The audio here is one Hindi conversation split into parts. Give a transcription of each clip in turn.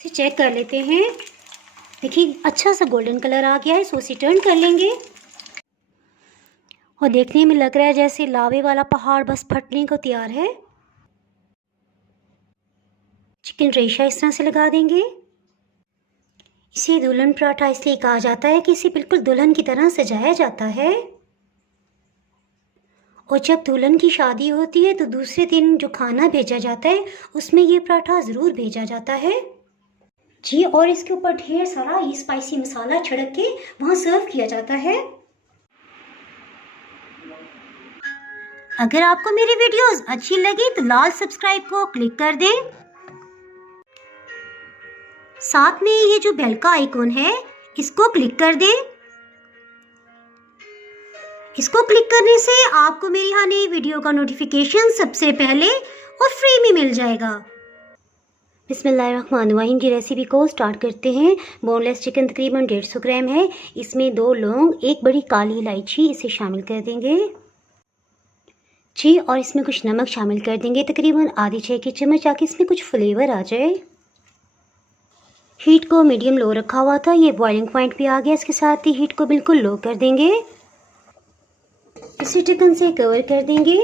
इसे चेक कर लेते हैं। देखिए अच्छा सा गोल्डन कलर आ गया है, सो इसे टर्न कर लेंगे। और देखने में लग रहा है जैसे लावे वाला पहाड़ बस फटने को तैयार है। चिकन रेशा इस तरह से लगा देंगे। इसे दुल्हन पराठा इसलिए कहा जाता है कि इसे बिल्कुल दुल्हन की तरह सजाया जाता है। और जब दुल्हन की शादी होती है तो दूसरे दिन जो खाना भेजा जाता है उसमें ये पराठा ज़रूर भेजा जाता है जी। और इसके ऊपर ढेर सारा ये स्पाइसी मसाला छिड़क के वहाँ सर्व किया जाता है। अगर आपको मेरी वीडियोस अच्छी लगी तो लाल सब्सक्राइब को क्लिक कर दें। साथ में ये जो बेल का आइकॉन है इसको क्लिक कर दें। इसको क्लिक करने से आपको मेरी हर नई वीडियो का नोटिफिकेशन सबसे पहले और फ्री में मिल जाएगा। बिस्मिल्लाहिर्रहमानिर्रहीम की रेसिपी को स्टार्ट करते हैं। बोनलेस चिकन तकरीबन 150 ग्राम है। इसमें 2 लौंग, 1 बड़ी काली इलायची इसे शामिल कर देंगे जी। और इसमें कुछ नमक शामिल कर देंगे, तकरीबन आधी चाय की चम्मच, ताकि इसमें कुछ फ्लेवर आ जाए। हीट को मीडियम लो रखा हुआ था, ये बॉइलिंग पॉइंट पे आ गया। इसके साथ ही हीट को बिल्कुल लो कर देंगे। इसे ढक्कन से कवर कर देंगे।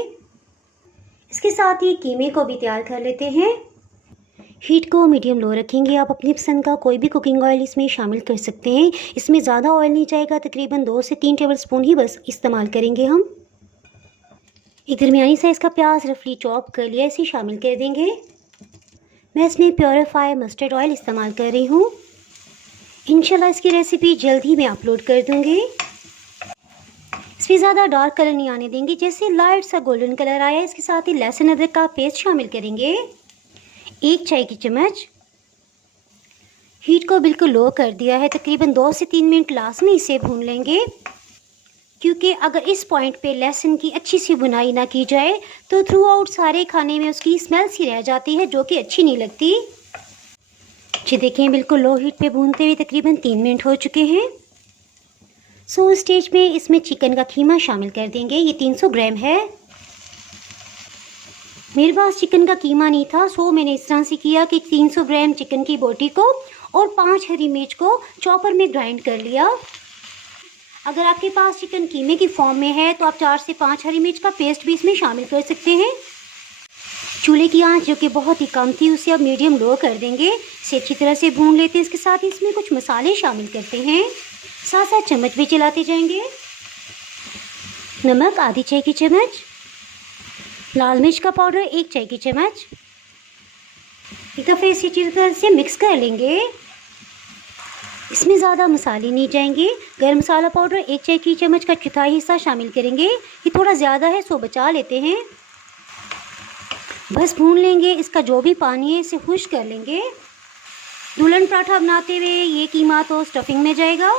इसके साथ ही कीमे को भी तैयार कर लेते हैं। हीट को मीडियम लो रखेंगे। आप अपनी पसंद का कोई भी कुकिंग ऑयल इसमें शामिल कर सकते हैं। इसमें ज़्यादा ऑयल नहीं जाएगा, तकरीबन 2 से 3 टेबल स्पून ही बस इस्तेमाल करेंगे हम। एक दरमियानी साइज़ का प्याज रफली चॉप कर लिया, इसे शामिल कर देंगे। मैं इसमें प्योरीफाई मस्टर्ड ऑयल इस्तेमाल कर रही हूँ। इंशाल्लाह इसकी रेसिपी जल्द ही मैं अपलोड कर दूँगी। इसमें ज़्यादा डार्क कलर नहीं आने देंगे, जैसे लाइट सा गोल्डन कलर आया। इसके साथ ही लहसुन अदरक का पेस्ट शामिल करेंगे, 1 चाय की चम्मच। हीट को बिल्कुल लो कर दिया है, तकरीबन 2 से 3 मिनट लाजमी इसे भून लेंगे, क्योंकि अगर इस पॉइंट पे लहसुन की अच्छी सी बुनाई ना की जाए तो थ्रू आउट सारे खाने में उसकी स्मेल सी रह जाती है, जो कि अच्छी नहीं लगती जी। देखें बिल्कुल लो हीट पे भूनते हुए तकरीबन 3 मिनट हो चुके हैं। सो स्टेज में इसमें चिकन का कीमा शामिल कर देंगे। ये 300 ग्राम है। मेरे पास चिकन का कीमा नहीं था, सो मैंने इस तरह से किया कि 300 ग्राम चिकन की बोटी को और 5 हरी मिर्च को चॉपर में ग्राइंड कर लिया। अगर आपके पास चिकन कीमे की फॉर्म में है तो आप 4 से 5 हरी मिर्च का पेस्ट भी इसमें शामिल कर सकते हैं। चूल्हे की आंच जो कि बहुत ही कम थी उसे अब मीडियम लो कर देंगे। इसे अच्छी तरह से भून लेते हैं। इसके साथ ही इसमें कुछ मसाले शामिल करते हैं, साथ साथ चम्मच भी चलाते जाएंगे। नमक आधी चाय की चम्मच, लाल मिर्च का पाउडर 1 चाय की चम्मच। एक दफ़े इसे अच्छी तरह से मिक्स कर लेंगे। इसमें ज़्यादा मसाले नहीं जाएंगे। गरम मसाला पाउडर 1 चाय की चम्मच का चौथाई हिस्सा शामिल करेंगे। ये थोड़ा ज़्यादा है, सो बचा लेते हैं। बस भून लेंगे। इसका जो भी पानी है इसे खुश कर लेंगे। दुल्हन पराठा बनाते हुए ये कीमा तो स्टफिंग में जाएगा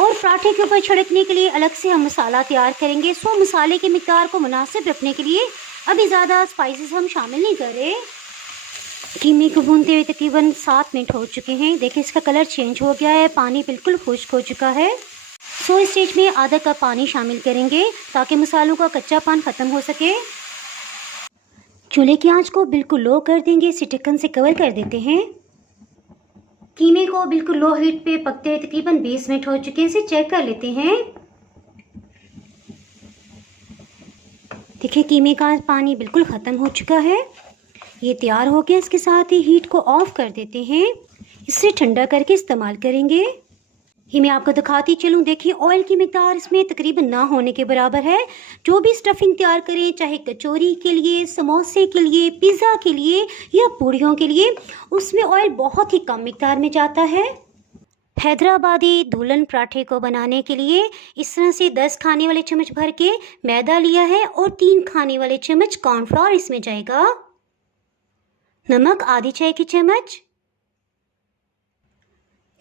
और पराठे के ऊपर छिड़कने के लिए अलग से हम मसाला तैयार करेंगे। सो मसाले की मिकदार को मुनासिब रखने के लिए अभी ज़्यादा स्पाइसेस हम शामिल नहीं कर रहे। कीमे को भूनते हुए तकरीबन 7 मिनट हो चुके हैं। देखिए इसका कलर चेंज हो गया है, पानी बिल्कुल खुश्क हो चुका है। सो इस स्टेज में आधा कप पानी शामिल करेंगे ताकि मसालों का कच्चापन ख़त्म हो सके। चूल्हे की आंच को बिल्कुल लो कर देंगे। इसे ढक्कन से कवर कर देते हैं। कीमे को बिल्कुल लो हीट पे पकते हुए तकरीबन 20 मिनट हो चुके हैं। इसे चेक कर लेते हैं। देखिए कीमे का पानी बिल्कुल ख़त्म हो चुका है, ये तैयार हो गया। इसके साथ ही हीट को ऑफ कर देते हैं। इसे ठंडा करके इस्तेमाल करेंगे। ये मैं आपको दिखाती चलूँ। देखिए ऑयल की मिकदार इसमें तकरीबन ना होने के बराबर है। जो भी स्टफिंग तैयार करें, चाहे कचौरी के लिए, समोसे के लिए, पिज़्ज़ा के लिए या पूड़ियों के लिए, उसमें ऑयल बहुत ही कम मिकदार में जाता है। हैदराबादी दुल्हन पराठे को बनाने के लिए इस तरह से 10 खाने वाले चम्मच भर के मैदा लिया है और 3 खाने वाले चम्मच कॉर्नफ्लोर इसमें जाएगा। नमक आधी चाय की चम्मच,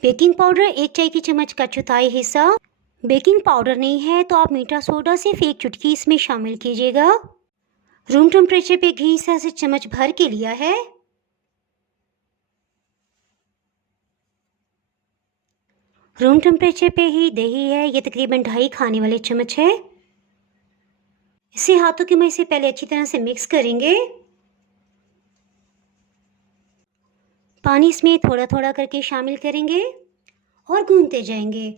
बेकिंग पाउडर 1 चाय की चम्मच का चौथाई हिस्सा। बेकिंग पाउडर नहीं है तो आप मीठा सोडा सिर्फ 1 चुटकी इसमें शामिल कीजिएगा। रूम टेम्परेचर पे घी से चम्मच भर के लिया है। रूम टेम्परेचर पे ही दही है, ये तकरीबन 2.5 खाने वाले चम्मच है। इसे हाथों की मदद से पहले अच्छी तरह से मिक्स करेंगे। पानी इसमें थोड़ा थोड़ा करके शामिल करेंगे और गूंथते जाएंगे।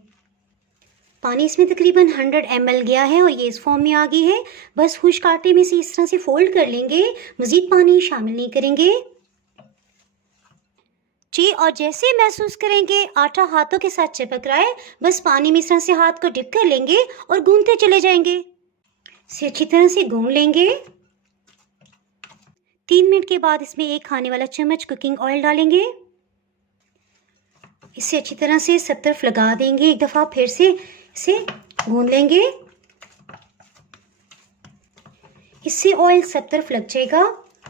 पानी इसमें तकरीबन 100 ml गया है और ये इस फॉर्म में आ गई है। बस खुश्क आटे में से इस तरह से फोल्ड कर लेंगे, मज़ीद पानी शामिल नहीं करेंगे जी। और जैसे महसूस करेंगे आटा हाथों के साथ चिपक रहा है, बस पानी में इस तरह से हाथ को डिप कर लेंगे और गूंथते चले जाएंगे। इसे अच्छी तरह से गूंथ लेंगे। 3 मिनट के बाद इसमें 1 खाने वाला चम्मच कुकिंग ऑयल डालेंगे। इसे अच्छी तरह से सब तरफ लगा देंगे। एक दफ़ा फिर से इसे गूंथ लेंगे। इससे ऑयल सब तरफ लग जाएगा।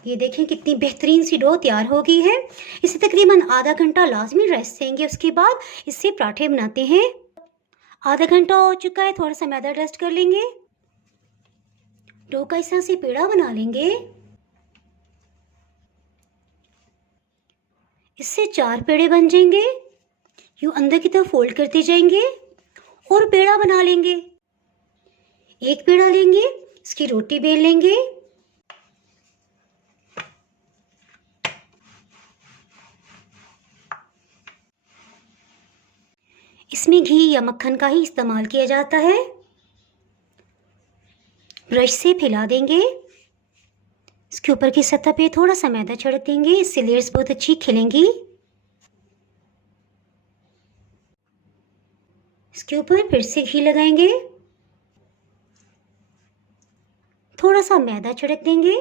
ये देखें कितनी बेहतरीन सी डो तैयार हो गई है। इसे तकरीबन आधा घंटा लाजमी रेस्ट देंगे। उसके बाद इससे पराठे बनाते हैं। आधा घंटा हो चुका है, थोड़ा सा मैदा डस्ट कर लेंगे। डो का इस तरह से पेड़ा बना लेंगे। इससे 4 पेड़े बन जाएंगे। यूँ अंदर की तरफ फोल्ड करते जाएंगे और पेड़ा बना लेंगे। एक पेड़ा लेंगे, इसकी रोटी बेल लेंगे। इसमें घी या मक्खन का ही इस्तेमाल किया जाता है। ब्रश से फैला देंगे। इसके ऊपर की सतह पे थोड़ा सा मैदा छिड़क देंगे। इससे लेयर्स बहुत अच्छी खिलेंगी। इसके ऊपर फिर से घी लगाएंगे, थोड़ा सा मैदा छिड़क देंगे।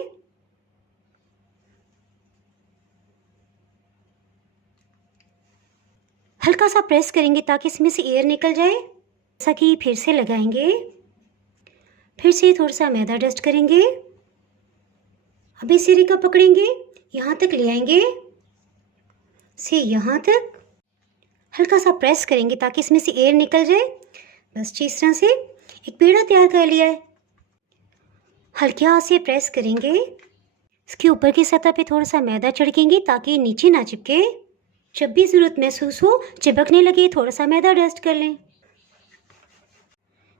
हल्का सा प्रेस करेंगे ताकि इसमें से एयर निकल जाए। जैसा कि फिर से लगाएंगे, फिर से थोड़ा सा मैदा डस्ट करेंगे। अभी सिरे का पकड़ेंगे, यहाँ तक ले आएंगे, से यहाँ तक हल्का सा प्रेस करेंगे ताकि इसमें से एयर निकल जाए। बस इस तरह से एक पेड़ा तैयार कर लिया है। हल्के हाथ से प्रेस करेंगे। इसके ऊपर की सतह पे थोड़ा सा मैदा छिड़केंगे ताकि नीचे ना चिपके। जब भी ज़रूरत महसूस हो, चिपकने लगे, थोड़ा सा मैदा डस्ट कर लें।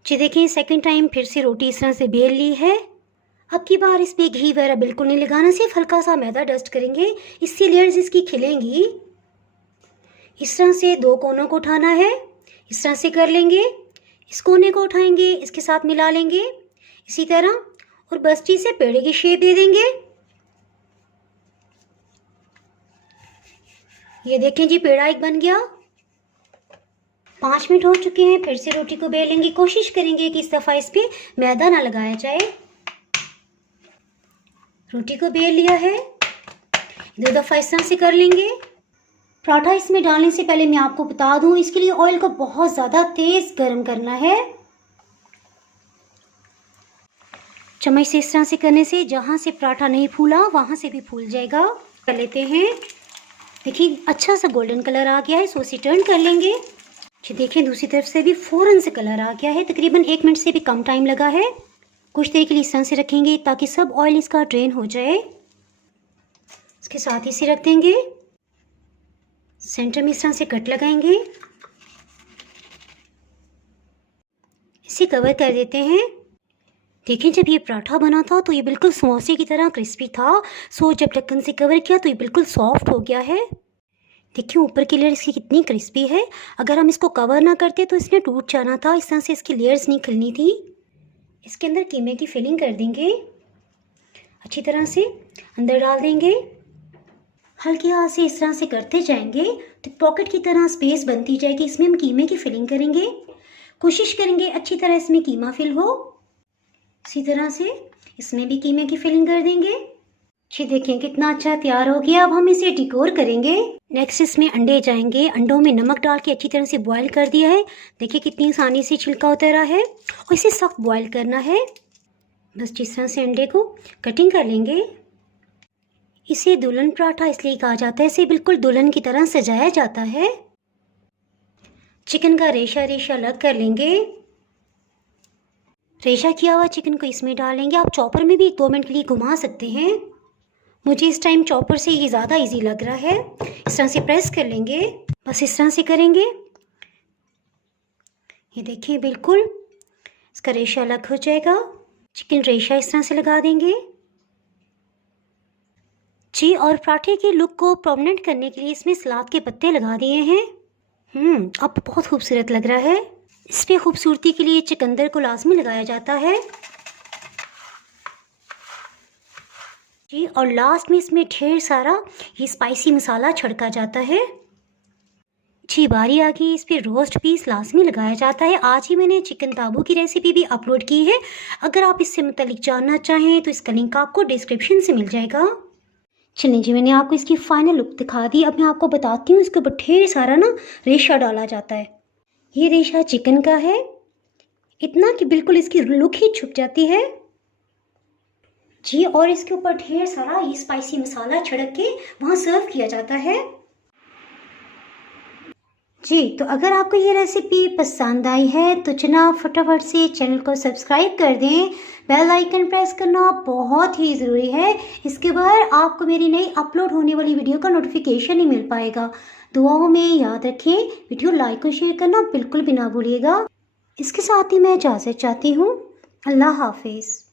जी देखें, सेकंड टाइम फिर से रोटी इस तरह से बेल ली है। अब की बार इस पर घी वगैरह बिल्कुल नहीं लगाना, सिर्फ हल्का सा मैदा डस्ट करेंगे। इससे लेयर्स इसकी खिलेंगी। इस तरह से 2 कोनों को उठाना है। इस तरह से कर लेंगे। इस कोने को उठाएंगे, इसके साथ मिला लेंगे इसी तरह, और बस्ती से पेड़े की शेप दे देंगे। ये देखें जी, पेड़ा एक बन गया। 5 मिनट हो चुके हैं। फिर से रोटी को बेलेंगे। कोशिश करेंगे कि इस दफ़ा इस पे मैदा ना लगाया जाए। रोटी को बेल लिया है। 2 दफ़ा इस तरह से कर लेंगे। पराठा इसमें डालने से पहले मैं आपको बता दूं, इसके लिए ऑयल को बहुत ज़्यादा तेज़ गर्म करना है। चम्मच से इस तरह से करने से जहाँ से पराठा नहीं फूला वहाँ से भी फूल जाएगा। कर लेते हैं। देखिए अच्छा सा गोल्डन कलर आ गया है। सो इसे टर्न कर लेंगे। जी देखें, दूसरी तरफ से भी फ़ौरन से कलर आ गया है। तकरीबन 1 मिनट से भी कम टाइम लगा है। कुछ देर के लिए इस तरह से रखेंगे ताकि सब ऑयल इसका ड्रेन हो जाए। इसके साथ ही इसे रख देंगे। सेंटर में इस तरह से कट लगाएंगे। इसे कवर कर देते हैं। देखिए, जब ये पराठा बना था तो ये बिल्कुल समोसे की तरह क्रिस्पी था। सो जब ढक्कन से कवर किया तो ये बिल्कुल सॉफ्ट हो गया है। देखिए ऊपर की लेयर इसकी कितनी क्रिस्पी है। अगर हम इसको कवर ना करते तो इसने टूट जाना था। इस तरह से इसकी लेयर्स नहीं खिलनी थी। इसके अंदर कीमे की फिलिंग कर देंगे। अच्छी तरह से अंदर डाल देंगे। हल्के हाथ से इस तरह से करते जाएंगे तो पॉकेट की तरह स्पेस बनती जाएगी। इसमें हम कीमे की फिलिंग करेंगे। कोशिश करेंगे अच्छी तरह इसमें कीमा फिल हो। इसी तरह से इसमें भी कीमे की फिलिंग कर देंगे। जी देखें कितना अच्छा तैयार हो गया। अब हम इसे डिकोर करेंगे। नेक्स्ट इसमें अंडे जाएंगे। अंडों में नमक डाल के अच्छी तरह से बॉईल कर दिया है। देखिए कितनी आसानी से छिलका उतरा है और इसे सख्त बॉईल करना है। बस जिस तरह से अंडे को कटिंग कर लेंगे। इसे दुल्हन पराठा इसलिए कहा जाता है, इसे बिल्कुल दुल्हन की तरह सजाया जाता है। चिकन का रेशा रेशा अलग कर लेंगे। रेशा किया हुआ चिकन को इसमें डालेंगे। आप चॉपर में भी 2 मिनट के लिए घुमा सकते हैं। मुझे इस टाइम चॉपर से ये ज़्यादा इजी लग रहा है। इस तरह से प्रेस कर लेंगे। बस इस तरह से करेंगे। ये देखिए बिल्कुल इसका रेशा अलग हो जाएगा। चिकन रेशा इस तरह से लगा देंगे। जी, और पराठे के लुक को प्रोमिनेंट करने के लिए इसमें सलाद के पत्ते लगा दिए हैं। अब बहुत खूबसूरत लग रहा है। इस पे खूबसूरती के लिए चुकंदर को लाजमी लगाया जाता है। जी, और लास्ट में इसमें ढेर सारा ये स्पाइसी मसाला छिड़का जाता है। जी, बारी आ गई, इस पे रोस्ट पीस लाजमी लगाया जाता है। आज ही मैंने चिकन ताबू की रेसिपी भी अपलोड की है। अगर आप इससे मुतालिक जानना चाहें तो इसका लिंक आपको डिस्क्रिप्शन से मिल जाएगा। चलिए जी, मैंने आपको इसकी फाइनल लुक दिखा दी। अब मैं आपको बताती हूँ, इसके ऊपर ढेर सारा ना रेशा डाला जाता है। ये रेशा चिकन का है, इतना कि बिल्कुल इसकी लुक ही छुप जाती है। जी, और इसके ऊपर ढेर सारा ये स्पाइसी मसाला छिड़क के वहाँ सर्व किया जाता है। जी, तो अगर आपको ये रेसिपी पसंद आई है तो जनाब फटाफट से चैनल को सब्सक्राइब कर दें। बेल आइकन प्रेस करना बहुत ही ज़रूरी है। इसके बाद आपको मेरी नई अपलोड होने वाली वीडियो का नोटिफिकेशन नहीं मिल पाएगा। दुआओं में याद रखें, वीडियो लाइक और शेयर करना बिल्कुल भी ना भूलिएगा। इसके साथ ही मैं इजाज़त चाहती हूँ। अल्लाह हाफिज़।